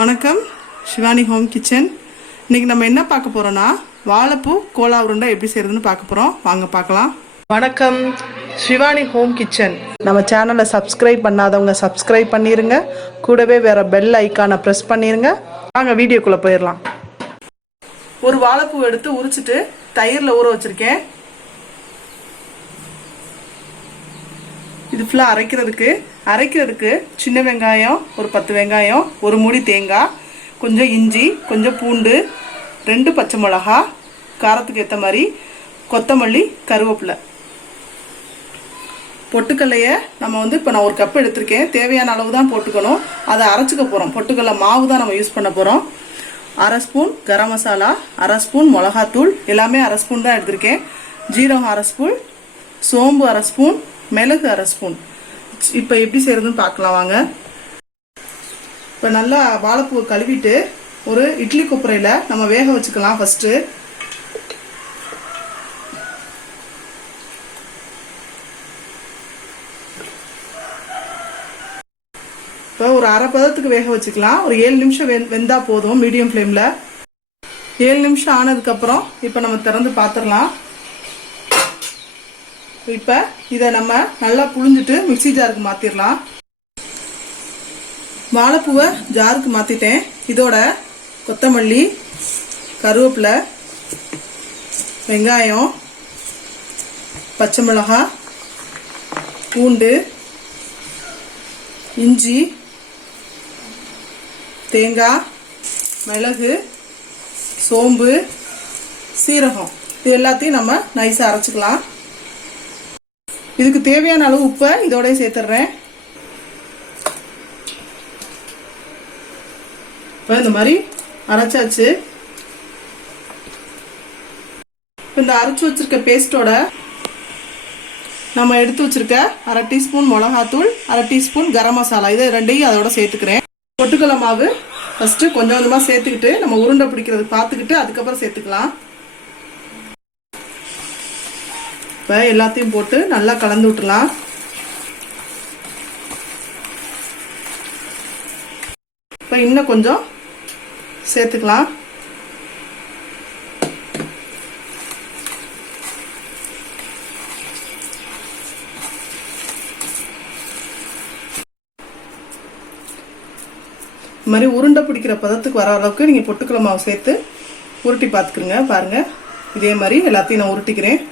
வணக்கம் Shivani home kitchen. இன்றைக்கி நம்ம என்ன பார்க்க போகிறோன்னா வாழைப்பூ கோலா உருண்டை எப்படி செய்கிறதுன்னு பார்க்க போகிறோம். வாங்க பார்க்கலாம். வணக்கம் சிவானி ஹோம் கிச்சன். நம்ம சேனலை சப்ஸ்கிரைப் பண்ணாதவங்க சப்ஸ்கிரைப் பண்ணிடுங்க. கூடவே வேறு பெல் ஐக்கானை ப்ரெஸ் பண்ணிடுங்க. வாங்க வீடியோக்குள்ளே போயிடலாம். ஒரு வாழைப்பூ எடுத்து உரிச்சிட்டு தயிரில் ஊற வச்சுருக்கேன். இது ஃபுல்லாக அரைக்கிறதுக்கு சின்ன வெங்காயம் ஒரு 10 வெங்காயம், ஒரு மூடி தேங்காய், கொஞ்சம் இஞ்சி, கொஞ்சம் பூண்டு, 2 பச்சை மிளகா, காரத்துக்கு ஏற்ற மாதிரி கொத்தமல்லி, கருவேப்பிலை. பொட்டுக்கல்லையை நம்ம இப்போ நான் ஒரு கப் எடுத்திருக்கேன். தேவையான அளவு தான் போட்டுக்கணும். அதை அரைச்சிக்க போகிறோம். பொட்டுக்கல்லை மாவு தான் நம்ம யூஸ் பண்ண போகிறோம். 1/2 ஸ்பூன் கரம் மசாலா, 1/2 ஸ்பூன் மிளகாத்தூள், எல்லாமே 1/2 ஸ்பூன் தான் எடுத்திருக்கேன். ஜீரகம் 1/2 ஸ்பூன், சோம்பு 1/2 ஸ்பூன், மிளகு 1/2 ஸ்பூன். இப்போ எப்படி செய்யறதுன்னு பார்க்கலாம் வாங்க. இப்போ நல்லா வாழைப்பூவை கழுவிட்டு ஒரு இட்லி கொப்பரையில் நம்ம வேக வச்சுக்கலாம். ஃபஸ்ட்டு இப்போ ஒரு அரை பதத்துக்கு வேக வச்சுக்கலாம். ஒரு 7 நிமிஷம் வெந்தா போதும் மீடியம் ஃப்ளேமில். 7 நிமிஷம் ஆனதுக்கப்புறம் இப்போ நம்ம திறந்து பார்த்துடலாம். இப்போ இதை நம்ம நல்லா புழிஞ்சிட்டு மிக்சி ஜாருக்கு மாற்றிடலாம். வாழைப்பூவை ஜாருக்கு மாற்றிட்டேன். இதோட கொத்தமல்லி, கருவேப்பிலை, வெங்காயம், பச்சை மிளகாய், பூண்டு, இஞ்சி, தேங்காய், மிளகு, சோம்பு, சீரகம் இது எல்லாத்தையும் நம்ம நைஸாக அரைச்சிக்கலாம். இதுக்கு தேவையான அளவு உப்பை இதோட சேர்த்துடுறேன். இப்போ இந்த மாதிரி அரைச்சாச்சு. இந்த அரைச்சி வச்சிருக்க பேஸ்டோட நம்ம எடுத்து வச்சிருக்க 1/2 டீஸ்பூன் மிளகாத்தூள், 1/2 டீஸ்பூன் கரம் மசாலா, இதை ரெண்டையும் அதோட சேர்த்துக்கிறேன். பொட்டுக்கடலை மாவு ஃபர்ஸ்ட் கொஞ்சம் கொஞ்சமாக சேர்த்துக்கிட்டு நம்ம உருண்டை பிடிக்கிறது பார்த்துக்கிட்டு அதுக்கப்புறம் சேர்த்துக்கலாம். இப்போ எல்லாத்தையும் போட்டு நல்லா கலந்து விட்டுலாம். இப்போ இன்னும் கொஞ்சம் சேர்த்துக்கலாம். இந்த மாதிரி உருண்டை பிடிக்கிற பதத்துக்கு வர அளவுக்கு நீங்கள் பொட்டுக்கடலை மாவு சேர்த்து உருட்டி பார்த்துக்குங்க. பாருங்கள், இதே மாதிரி எல்லாத்தையும் நான் உருட்டிக்கிறேன்.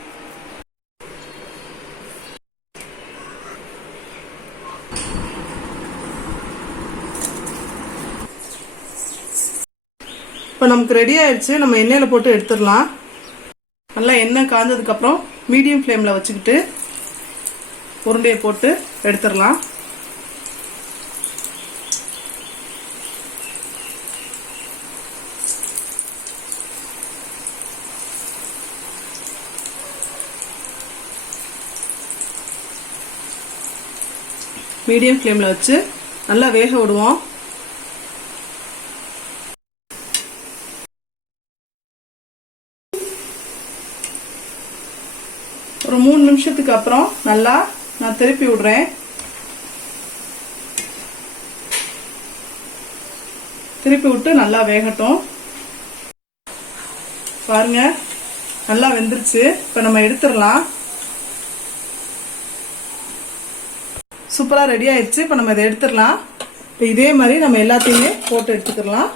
இப்போ நமக்கு ரெடி ஆயிடுச்சு. நம்ம எண்ணெயில் போட்டு எடுத்துடலாம். நல்லா எண்ணெய் காஞ்சதுக்கப்புறம் மீடியம் ஃப்ளேமில் வச்சுக்கிட்டு உருண்டையை போட்டு எடுத்துடலாம். மீடியம் ஃப்ளேமில் வச்சு நல்லா வேக விடுவோம். ஒரு 3 நிமிஷத்துக்கு அப்புறம் நல்லா நான் திருப்பி விடுறேன். திருப்பி விட்டு நல்லா வேகட்டும். பாருங்க, நல்லா வெந்துருச்சு. இப்போ நம்ம எடுத்துடலாம். சூப்பராக ரெடி ஆயிடுச்சு. இப்போ நம்ம இதை எடுத்துடலாம். இப்போ இதே மாதிரி நம்ம எல்லாத்தையுமே போட்டு எடுத்துக்கலாம்.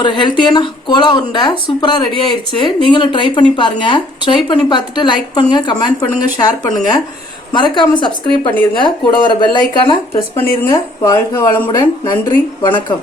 ஒரு ஹெல்த்தியான கோலா உருண்டை சூப்பராக ரெடி ஆயிடுச்சு. நீங்களும் ட்ரை பண்ணி பாருங்கள். ட்ரை பண்ணி பார்த்துட்டு லைக் பண்ணுங்கள், கமெண்ட் பண்ணுங்கள், ஷேர் பண்ணுங்கள். மறக்காமல் சப்ஸ்கிரைப் பண்ணிடுங்க. கூட வர பெல் ஐக்கானை ப்ரெஸ் பண்ணிடுங்க. வாழ்க வளமுடன். நன்றி, வணக்கம்.